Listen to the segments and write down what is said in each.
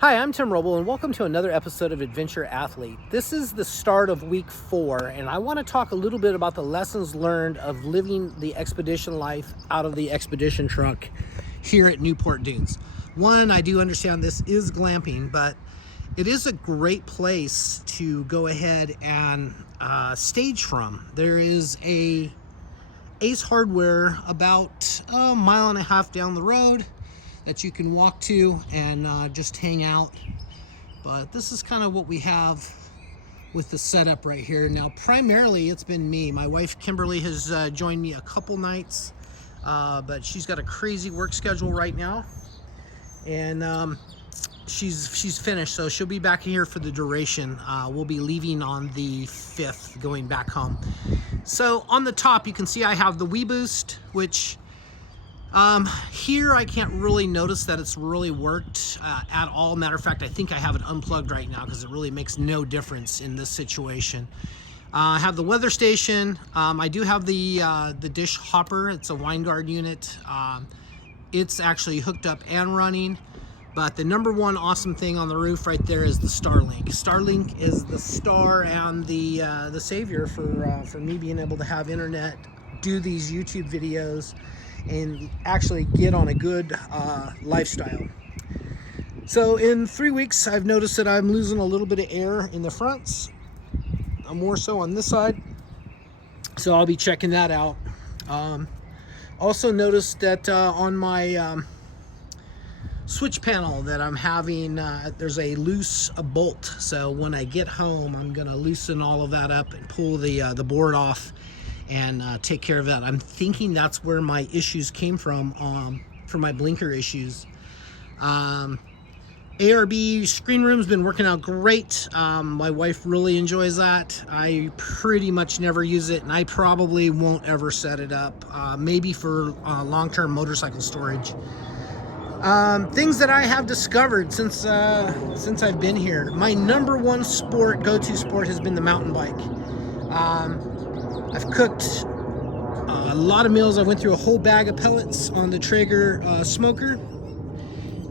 Hi, I'm Tim Roble, and welcome to another episode of Adventure Athlete. This is the start of week 4, and I want to talk a little bit about the lessons learned of living the expedition life out of the expedition truck here at Newport Dunes. One, I do understand this is glamping, but it is a great place to go ahead and stage from. There is a Ace Hardware about a mile and a half down the road that you can walk to and just hang out. But this is kind of what we have with the setup right here. Now, primarily it's been me. My wife Kimberly has joined me a couple nights, but she's got a crazy work schedule right now, and she's finished, so she'll be back here for the duration. We'll be leaving on the 5th, going back home. So on the top, you can see I have the Wii Boost, which here I can't really notice that it's really worked at all. Matter of fact, I think I have it unplugged right now because it really makes no difference in this situation. I have the weather station. I do have the dish hopper. It's a Winegard unit. It's actually hooked up and running. But the number one awesome thing on the roof right there is the Starlink. Starlink is the star and the savior for me being able to have internet, do these YouTube videos, and actually get on a good lifestyle. So in 3 weeks, I've noticed that I'm losing a little bit of air in the fronts, more so on this side. So I'll be checking that out. Also noticed that on my switch panel that I'm having, there's a loose bolt. So when I get home, I'm gonna loosen all of that up and pull the board off and take care of that. I'm thinking that's where my issues came from for my blinker issues. ARB screen room's been working out great. My wife really enjoys that. I pretty much never use it, and I probably won't ever set it up. Maybe for long-term motorcycle storage. Things that I have discovered since I've been here. My number one go-to sport has been the mountain bike. I've cooked a lot of meals. I went through a whole bag of pellets on the Traeger smoker.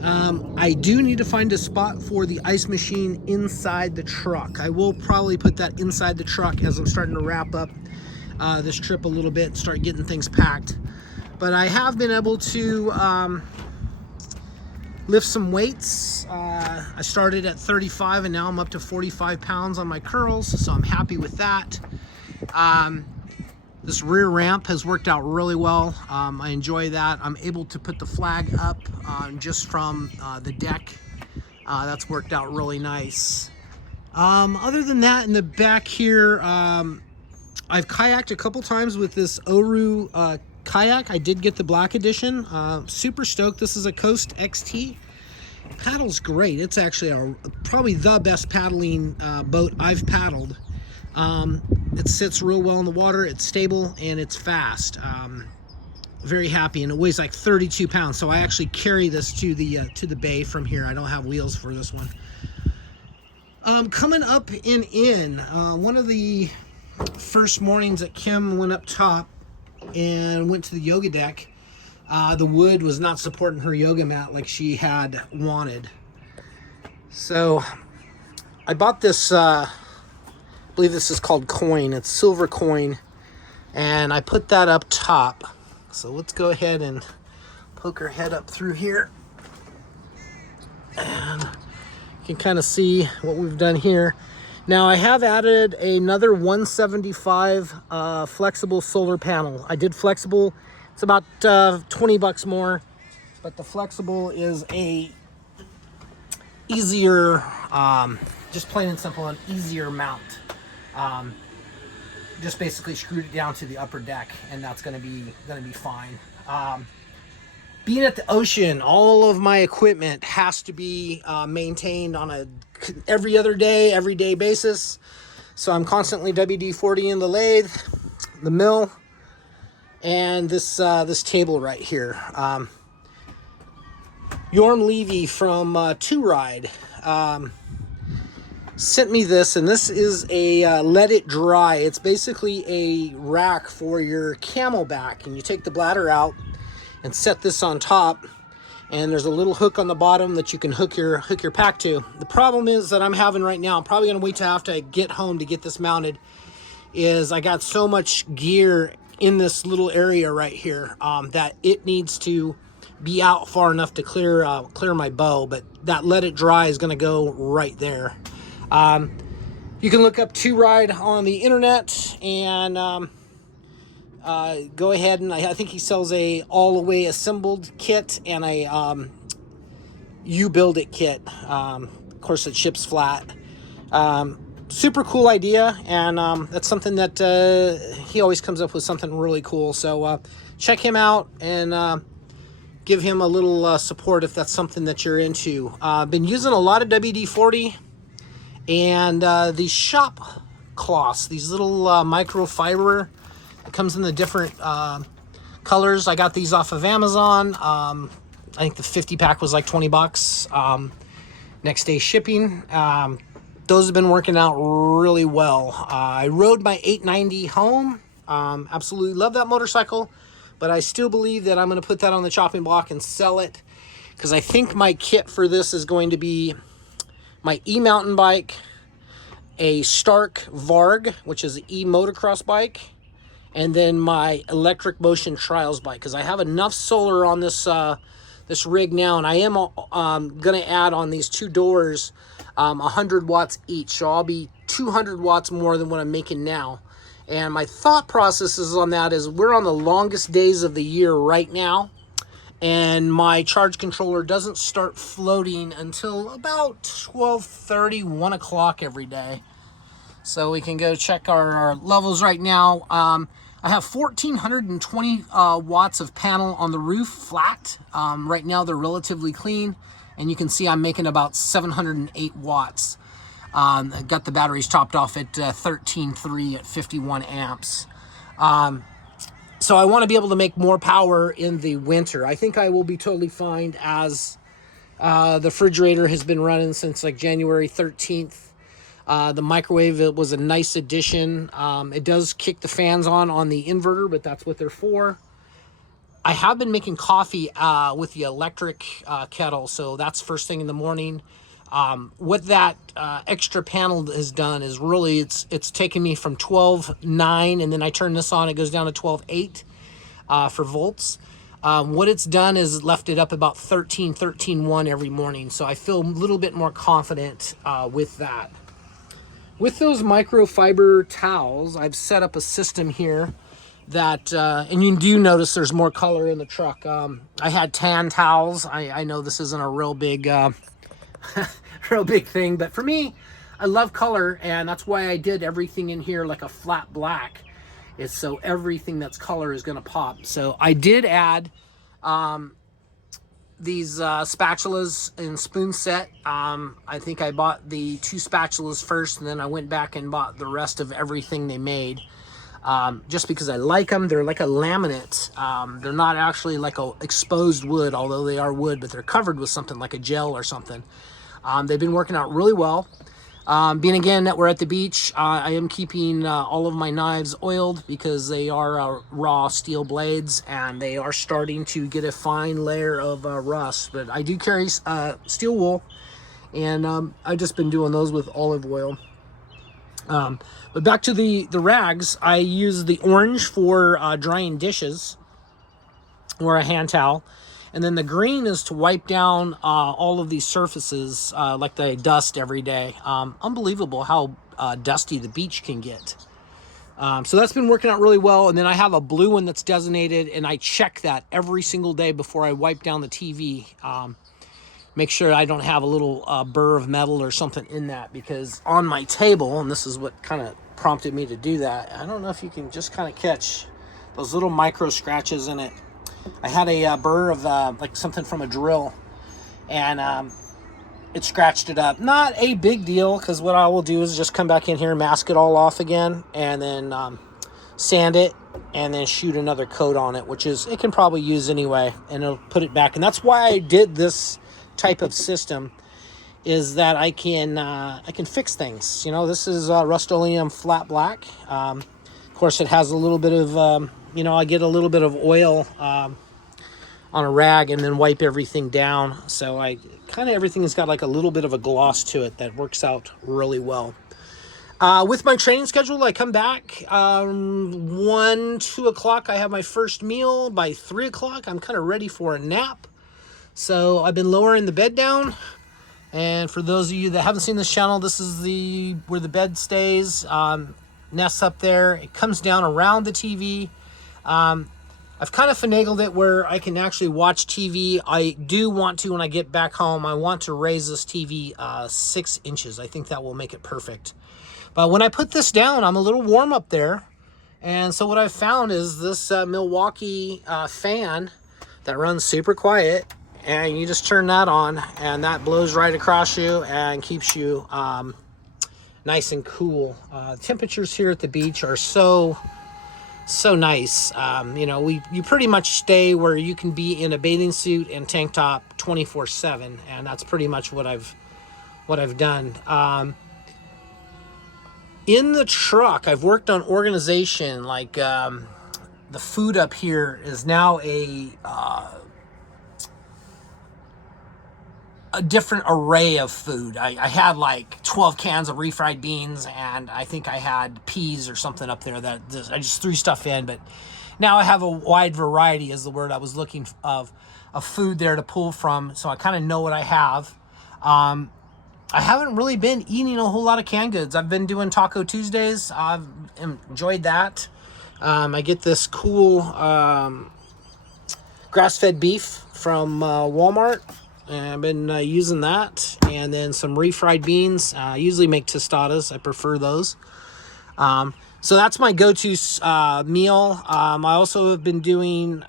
I do need to find a spot for the ice machine inside the truck. I will probably put that inside the truck as I'm starting to wrap up this trip a little bit and start getting things packed. But I have been able to lift some weights. I started at 35 and now I'm up to 45 pounds on my curls, so I'm happy with that. This rear ramp has worked out really well. I enjoy that. I'm able to put the flag up just from the deck. That's worked out really nice. Other than that, in the back here, I've kayaked a couple times with this Oru kayak. I did get the black edition. Super stoked. This is a Coast XT. Paddles great. It's actually probably the best paddling boat I've paddled. It sits real well in the water, it's stable, and it's fast. Very happy, and it weighs like 32 pounds, so I actually carry this to the bay from here. I don't have wheels for this one. Coming up in one of the first mornings that Kim went up top and went to the yoga deck, the wood was not supporting her yoga mat like she had wanted. So I bought this, I believe this is called coin. It's silver coin, and I put that up top. So let's go ahead and poke her head up through here, and you can kind of see what we've done here. Now I have added another 175 flexible solar panel. I did flexible. It's about 20 bucks more, but the flexible is a easier, just plain and simple, an easier mount. Just basically screwed it down to the upper deck, and that's gonna be fine. Being at the ocean, all of my equipment has to be maintained on a every day basis. So I'm constantly WD-40 in the lathe, the mill, and this table right here. Yorm Levy from Two Ride sent me this, and this is a Let It Dry. It's basically a rack for your Camelback, and you take the bladder out and set this on top, and there's a little hook on the bottom that you can hook your pack to. The problem is that I'm having right now, I'm probably gonna wait till after I get home to get this mounted, is I got so much gear in this little area right here that it needs to be out far enough to clear my bow, but that let it dry is gonna go right there. You can look up 2Ride on the internet and go ahead, and I think he sells a all-the-way assembled kit and a you build it kit. Of course, it ships flat. Super cool idea, and that's something that he always comes up with something really cool. So check him out and give him a little support if that's something that you're into. Been using a lot of WD-40 and these shop cloths, these little microfiber. It comes in the different colors. I got these off of Amazon. I think the 50 pack was like 20 bucks. Next day shipping. Those have been working out really well. I rode my 890 home. Absolutely love that motorcycle, but I still believe that I'm going to put that on the chopping block and sell it, because I think my kit for this is going to be my e-mountain bike, a Stark Varg, which is an e-motocross bike, and then my electric motion trials bike, because I have enough solar on this this rig now, and I am going to add on these two doors 100 watts each, so I'll be 200 watts more than what I'm making now. And my thought processes on that is we're on the longest days of the year right now, and my charge controller doesn't start floating until about 12:30, 1 o'clock every day. So we can go check our levels right now. I have 1,420 watts of panel on the roof, flat. Right now they're relatively clean, and you can see I'm making about 708 watts. I got the batteries topped off at 13.3 at 51 amps. So I want to be able to make more power in the winter. I think I will be totally fine, as the refrigerator has been running since like January 13th. The microwave, it was a nice addition. It does kick the fans on the inverter, but that's what they're for. I have been making coffee with the electric kettle, so that's first thing in the morning. What that extra panel has done is really, it's taken me from 12.9, and then I turn this on, it goes down to 12.8 for volts. What it's done is left it up about 13.1 every morning, so I feel a little bit more confident with that. With those microfiber towels, I've set up a system here that, and you do notice there's more color in the truck. I had tan towels. I know this isn't a real big, real big thing, but for me, I love color, and that's why I did everything in here like a flat black. It's so everything that's color is gonna pop. So I did add these spatulas in spoon set. I think I bought the 2 spatulas first, and then I went back and bought the rest of everything they made, just because I like them. They're like a laminate. They're not actually like a exposed wood, although they are wood, but they're covered with something like a gel or something. They've been working out really well. Being again that we're at the beach, I am keeping all of my knives oiled, because they are raw steel blades, and they are starting to get a fine layer of rust. But I do carry steel wool, and I've just been doing those with olive oil. But back to the rags, I use the orange for drying dishes, or a hand towel. And then the green is to wipe down all of these surfaces like the dust every day. Unbelievable how dusty the beach can get. So that's been working out really well. And then I have a blue one that's designated, and I check that every single day before I wipe down the TV. Make sure I don't have a little burr of metal or something in that, because on my table, and this is what kind of prompted me to do that, I don't know if you can just kind of catch those little micro scratches in it. I had a burr of like something from a drill, and it scratched it up. Not a big deal, because what I will do is just come back in here, mask it all off again, and then sand it, and then shoot another coat on it, which is, it can probably use anyway, and it'll put it back. And that's why I did this type of system, is that I can fix things. You know, this is Rust-Oleum flat black. Of course, it has a little bit of, you know, I get a little bit of oil on a rag and then wipe everything down. So I kind of everything has got like a little bit of a gloss to it that works out really well. With my training schedule, I come back 1, 2 o'clock. I have my first meal. By 3 o'clock, I'm kind of ready for a nap. So I've been lowering the bed down. And for those of you that haven't seen this channel, this is where the bed stays. Nests up there. It comes down around the TV. I've kind of finagled it where I can actually watch TV. I do want to, when I get back home, I want to raise this TV 6 inches. I think that will make it perfect. But when I put this down, I'm a little warm up there. And so what I've found is this Milwaukee fan that runs super quiet. And you just turn that on and that blows right across you and keeps you nice and cool. Temperatures here at the beach are so nice. You pretty much stay where you can be in a bathing suit and tank top 24/7, and that's pretty much what I've done. In the truck, I've worked on organization. Like the food up here is now a different array of food. I had like 12 cans of refried beans, and I think I had peas or something up there that I just threw stuff in. But now I have a wide variety, is the word I was looking of food there to pull from. So I kind of know what I have. I haven't really been eating a whole lot of canned goods. I've been doing Taco Tuesdays. I've enjoyed that. I get this cool grass-fed beef from Walmart. And I've been using that, and then some refried beans. I usually make tostadas. I prefer those. So that's my go-to meal. I also have been doing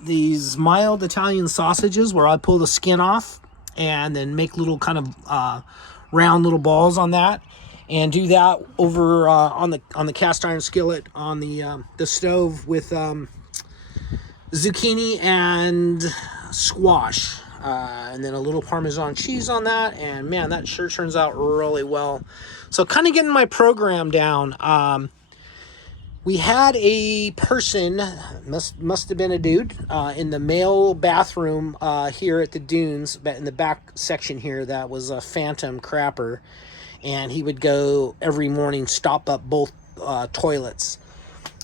these mild Italian sausages where I pull the skin off and then make little kind of round little balls on that, and do that over on the cast iron skillet on the stove with zucchini and squash, and then a little Parmesan cheese on that, and man, that sure turns out really well. So kind of getting my program down. We had a person, must have been a dude, in the male bathroom here at the dunes, in the back section here, that was a phantom crapper, and he would go every morning, stop up both toilets.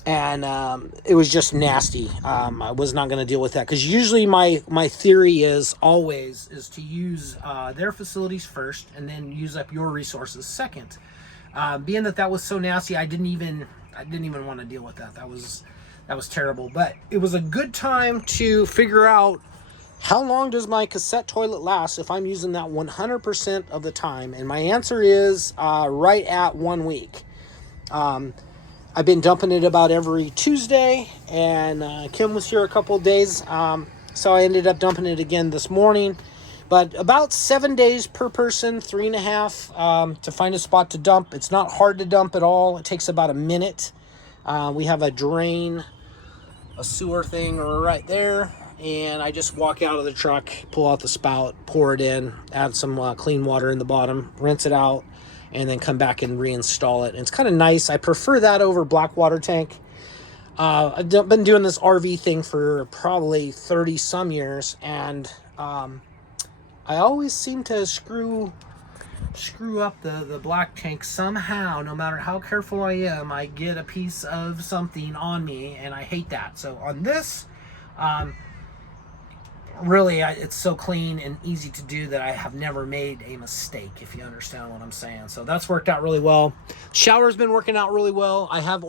And it was just nasty. I was not going to deal with that, because usually my theory is to use their facilities first and then use up your resources second. Being that was so nasty, I didn't even want to deal with that. That was terrible. But it was a good time to figure out how long does my cassette toilet last if I'm using that 100% of the time. And my answer is right at 1 week. I've been dumping it about every Tuesday, and Kim was here a couple of days, so I ended up dumping it again this morning. But about 7 days per person, 3.5 to find a spot to dump. It's not hard to dump at all. It takes about a minute. We have a drain, a sewer thing right there, and I just walk out of the truck, pull out the spout, pour it in, add some clean water in the bottom, rinse it out, and then come back and reinstall it. And it's kind of nice. I prefer that over black water tank. I've been doing this RV thing for probably 30 some years, and I always seem to screw up the black tank somehow. No matter how careful I am, I get a piece of something on me, and I hate that. So on this, really, it's so clean and easy to do that I have never made a mistake, if you understand what I'm saying. So that's worked out really well. Shower's been working out really well. I have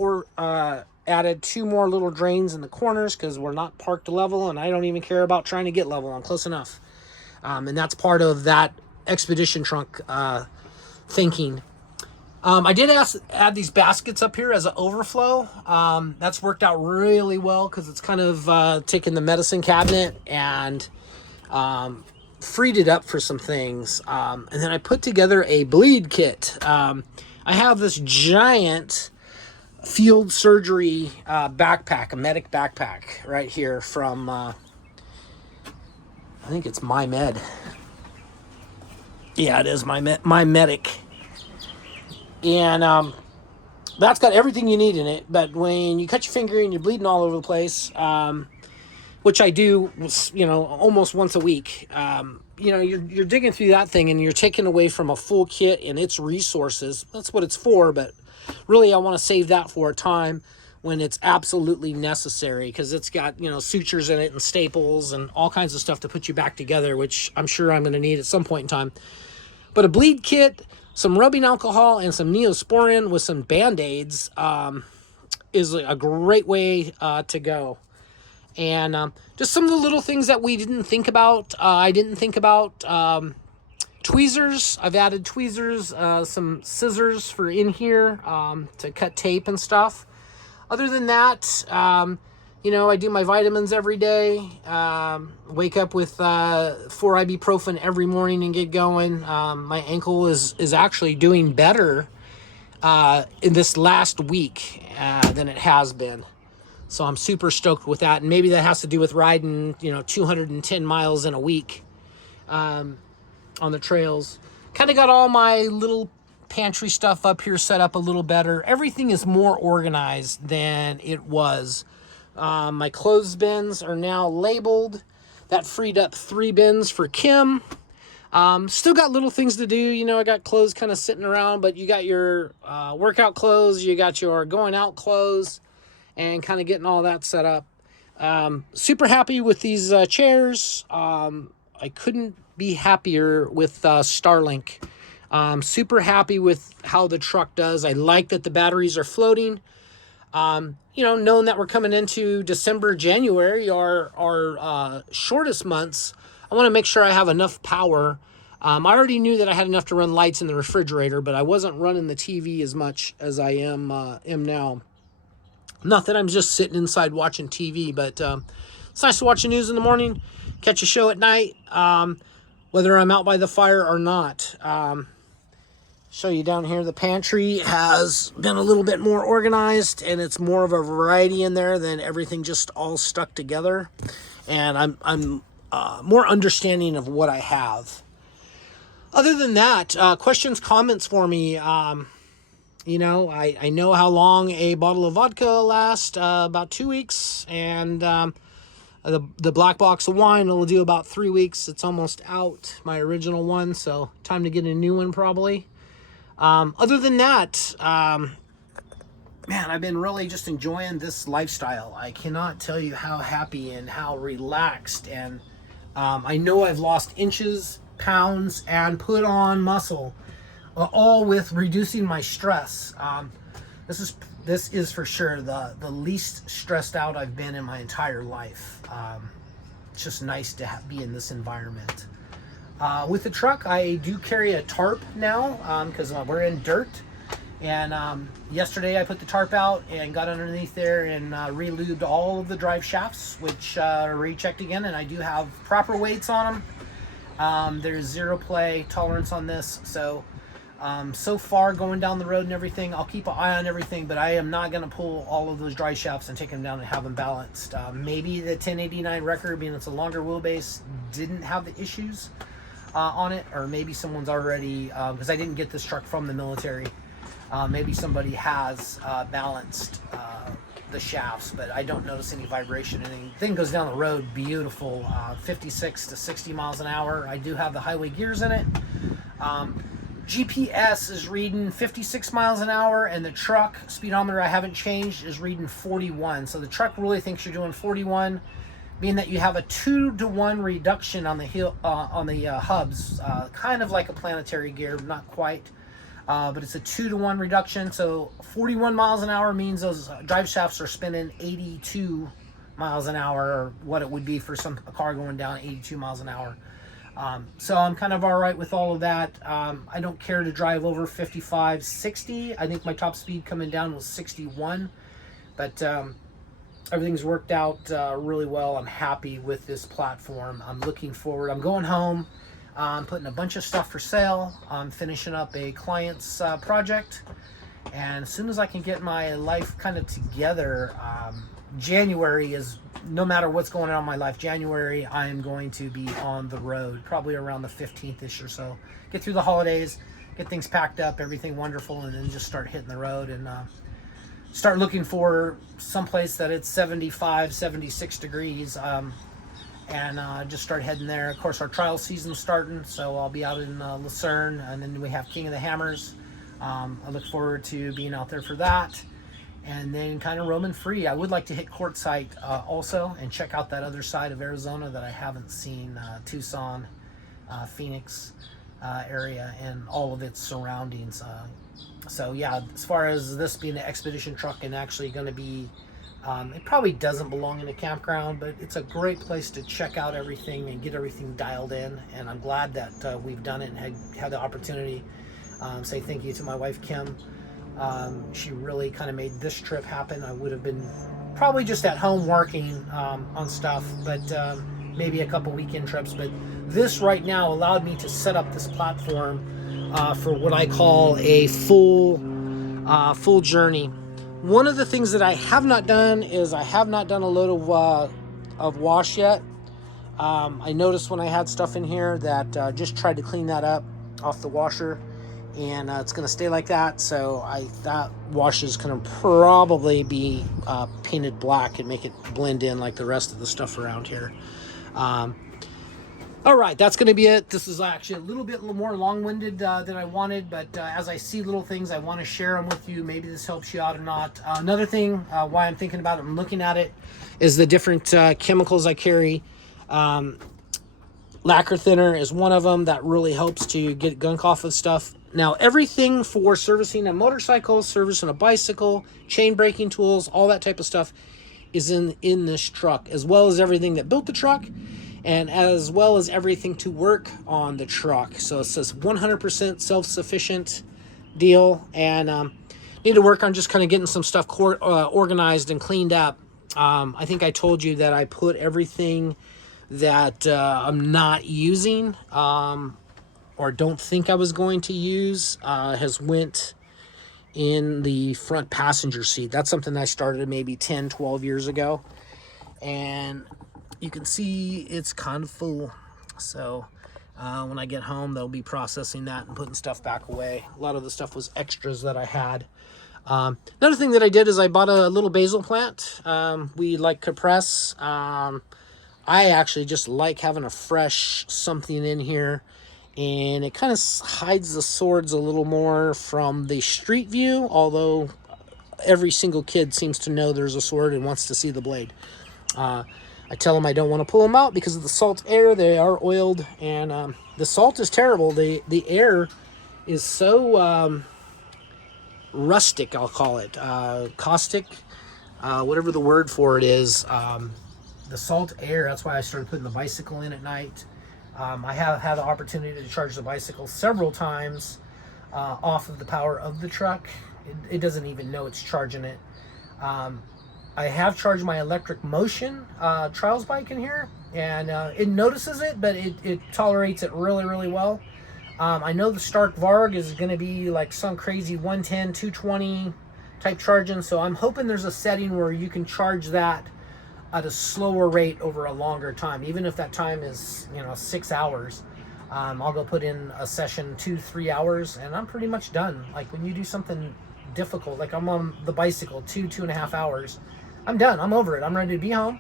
added 2 more little drains in the corners because we're not parked level, and I don't even care about trying to get level. I'm close enough. And that's part of that expedition trunk thinking. I did add these baskets up here as an overflow. That's worked out really well because it's kind of taken the medicine cabinet and freed it up for some things. And then I put together a bleed kit. I have this giant field surgery backpack, a medic backpack right here from, I think it's My Med. Yeah, it is My Medic. And that's got everything you need in it. But when you cut your finger and you're bleeding all over the place, which I do, almost once a week. You're digging through that thing and you're taking away from a full kit and its resources. That's what it's for, but really I want to save that for a time when it's absolutely necessary, because it's got, sutures in it and staples and all kinds of stuff to put you back together, which I'm sure I'm going to need at some point in time. But a bleed kit, some rubbing alcohol, and some Neosporin with some Band-Aids is a great way to go. And just some of the little things that we didn't think about. I didn't think about tweezers. I've added tweezers, some scissors for in here to cut tape and stuff. Other than that, I do my vitamins every day. Wake up with 4 ibuprofen every morning and get going. My ankle is actually doing better in this last week than it has been. So I'm super stoked with that. And maybe that has to do with riding, 210 miles in a week on the trails. Kind of got all my little pantry stuff up here set up a little better. Everything is more organized than it was. My clothes bins are now labeled. That freed up 3 bins for Kim. Still got little things to do. I got clothes kind of sitting around, but you got your workout clothes, you got your going out clothes, and kind of getting all that set up. Super happy with these chairs. I couldn't be happier with Starlink. Super happy with how the truck does. I like that the batteries are floating. Knowing that we're coming into December, January, our shortest months, I want to make sure I have enough power. I already knew that I had enough to run lights in the refrigerator, but I wasn't running the TV as much as I am now. Not that I'm just sitting inside watching TV, but it's nice to watch the news in the morning, catch a show at night, whether I'm out by the fire or not. Show you down here, the pantry has been a little bit more organized, and it's more of a variety in there than everything just all stuck together. And I'm more understanding of what I have. Other than that, questions, comments for me. I know how long a bottle of vodka lasts, about 2 weeks, and the black box of wine will do about 3 weeks. It's almost out, my original one, so time to get a new one probably. Other than that, man, I've been really just enjoying this lifestyle. I cannot tell you how happy and how relaxed, and I know I've lost inches, pounds, and put on muscle, all with reducing my stress. This is for sure the least stressed out I've been in my entire life. It's just nice to be in this environment. With the truck, I do carry a tarp now because we're in dirt. And yesterday I put the tarp out and got underneath there and re-lubed all of the drive shafts, which rechecked again, and I do have proper weights on them. There's zero play tolerance on this, so far going down the road and everything, I'll keep an eye on everything, but I am not going to pull all of those drive shafts and take them down and have them balanced. Maybe the 1089 record, being it's a longer wheelbase, didn't have the issues on it, or maybe someone's already, because I didn't get this truck from the military, maybe somebody has balanced the shafts, but I don't notice any vibration. Anything goes down the road beautiful, 56 to 60 miles an hour. I do have the highway gears in it. GPS is reading 56 miles an hour, and the truck speedometer I haven't changed is reading 41. So the truck really thinks you're doing 41, being that you have a 2-to-1 reduction on the hubs, kind of like a planetary gear, not quite, but it's a 2-to-1 reduction. So 41 miles an hour means those drive shafts are spinning 82 miles an hour, or what it would be for a car going down 82 miles an hour. So I'm kind of all right with all of that. I don't care to drive over 55, 60. I think my top speed coming down was 61, but everything's worked out really well. I'm happy with this platform. I'm looking forward. I'm going home. I'm putting a bunch of stuff for sale. I'm finishing up a client's project, and as soon as I can get my life kind of together, January is, no matter what's going on in my life, January I am going to be on the road, probably around the 15th-ish or so. Get through the holidays, get things packed up, everything wonderful, and then just start hitting the road. And start looking for someplace that it's 75, 76 degrees, and just start heading there. Of course, our trial season's starting, so I'll be out in Lucerne, and then we have King of the Hammers. I look forward to being out there for that, and then kind of roaming free. I would like to hit Quartzsite also and check out that other side of Arizona that I haven't seen, Tucson, Phoenix area, and all of its surroundings. So yeah, as far as this being an expedition truck and actually going to be, it probably doesn't belong in a campground, but it's a great place to check out everything and get everything dialed in. And I'm glad that we've done it and had the opportunity. Say thank you to my wife, Kim. She really kind of made this trip happen. I would have been probably just at home working on stuff, but maybe a couple weekend trips. But this right now allowed me to set up this platform for what I call a full journey. One of the things that I have not done is I have not done a load of wash yet. I noticed when I had stuff in here that just tried to clean that up off the washer, and it's going to stay like that. So that wash is going to probably be painted black and make it blend in like the rest of the stuff around here. All right, that's going to be it. This is actually a little bit more long-winded than I wanted, but as I see little things, I want to share them with you. Maybe this helps you out or not. Another thing, why I'm thinking about it and looking at it, is the different chemicals I carry. Lacquer thinner is one of them that really helps to get gunk off of stuff. Now, everything for servicing a motorcycle, servicing a bicycle, chain braking tools, all that type of stuff is in this truck, as well as everything that built the truck, and as well as everything to work on the truck. So it says 100% self-sufficient deal, and need to work on just kind of getting some stuff organized and cleaned up. I think I told you that I put everything that I'm not using or don't think I was going to use has went in the front passenger seat. That's something I started maybe 10, 12 years ago, and you can see it's kind of full. So when I get home, they'll be processing that and putting stuff back away. A lot of the stuff was extras that I had. Another thing that I did is I bought a little basil plant. We like Capress. I actually just like having a fresh something in here, and it kind of hides the swords a little more from the street view, although every single kid seems to know there's a sword and wants to see the blade. I tell them I don't want to pull them out because of the salt air. They are oiled, and the salt is terrible. The air is so rustic, I'll call it, caustic, whatever the word for it is. The salt air, that's why I started putting the bicycle in at night. I have had the opportunity to charge the bicycle several times off of the power of the truck. It doesn't even know it's charging it. I have charged my electric motion trials bike in here, and it notices it, but it tolerates it really, really well. I know the Stark Varg is going to be like some crazy 110, 220 type charging, so I'm hoping there's a setting where you can charge that at a slower rate over a longer time, even if that time is 6 hours. I'll go put in a session 2-3 hours, and I'm pretty much done. Like when you do something difficult, like I'm on the bicycle 2.5 hours, I'm done. I'm over it. I'm ready to be home,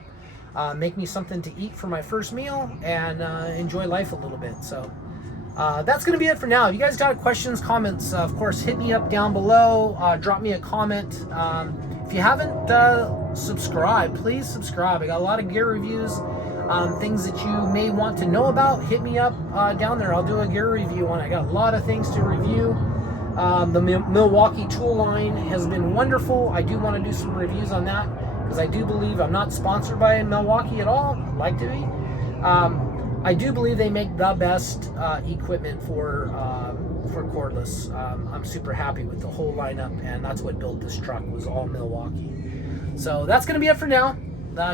make me something to eat for my first meal, and enjoy life a little bit. So that's going to be it for now. If you guys got questions, comments, of course, hit me up down below. Drop me a comment. If you haven't subscribed, please subscribe. I got a lot of gear reviews, things that you may want to know about. Hit me up down there. I'll do a gear review on it. I got a lot of things to review. The Milwaukee tool line has been wonderful. I do want to do some reviews on that because I do believe I'm not sponsored by Milwaukee at all. I'd like to be. I do believe they make the best equipment for cordless. I'm super happy with the whole lineup, and that's what built this truck, was all Milwaukee. So that's going to be it for now.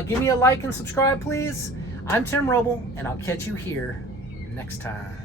Give me a like and subscribe, please. I'm Tim Roble, and I'll catch you here next time.